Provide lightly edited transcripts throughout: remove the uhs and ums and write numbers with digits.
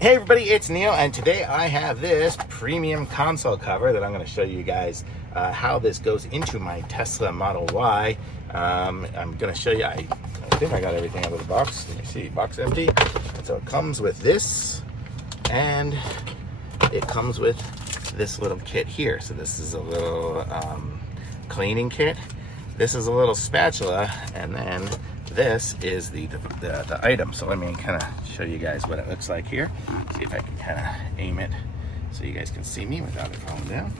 Hey everybody, it's Neil, and today I have this premium console cover that I'm going to show you guys how this goes into my Tesla Model Y. I'm going to show you, I think I got everything out of the box. Let me see, box empty. And so it comes with this, and it comes with this little kit here. So this is a little cleaning kit. This is a little spatula, and then this is the item. So let me kind of show you guys what it looks like here. See if I can kind of aim it so you guys can see me without it falling down.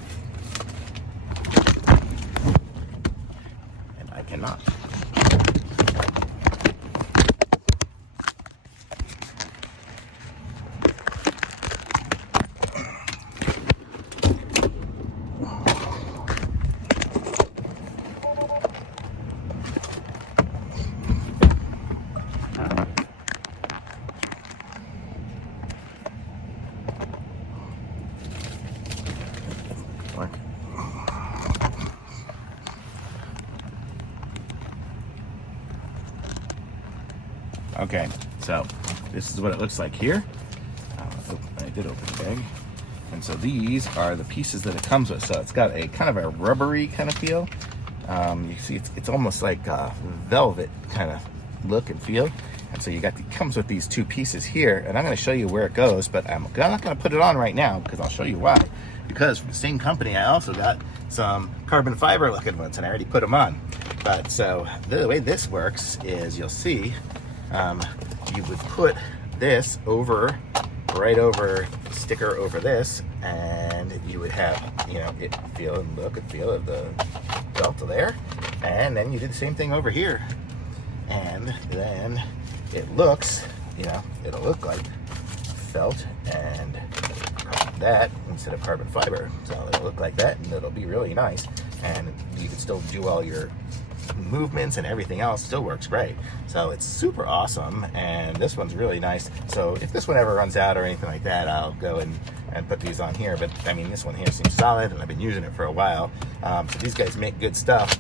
And I cannot. Okay, so this is what it looks like here. I did open the bag. And so these are the pieces that it comes with. So it's got a kind of a rubbery kind of feel. You see it's almost like a velvet kind of look and feel. And so it comes with these two pieces here, and I'm going to show you where it goes, but I'm not going to put it on right now because I'll show you why. Because from the same company, I also got some carbon fiber looking ones, and I already put them on. But so the way this works is you'll see you would put this right over the sticker over this, and you would have, it feel and look and feel of the delta there. And then you do the same thing over here. And then it looks, it'll look like felt and that instead of carbon fiber. So it'll look like that, and it'll be really nice. And you can still do all your movements and everything else, still works great. So it's super awesome, and this one's really nice. So if this one ever runs out or anything like that, I'll go and put these on here. But I mean, this one here seems solid, and I've been using it for a while. So these guys make good stuff.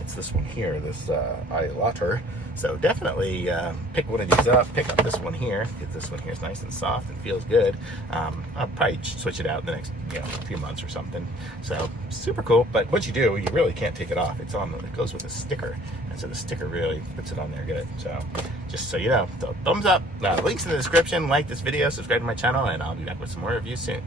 It's this one here, this Iloter. So definitely pick one of these up. Pick up this one here, because this one here is nice and soft and feels good. I'll probably switch it out in the next few months or something. So super cool. But once you do, you really can't take it off. It goes with a sticker, and so the sticker really puts it on there good. So just so you know, so thumbs up. Links in the description. Like this video, subscribe to my channel, and I'll be back with some more reviews soon.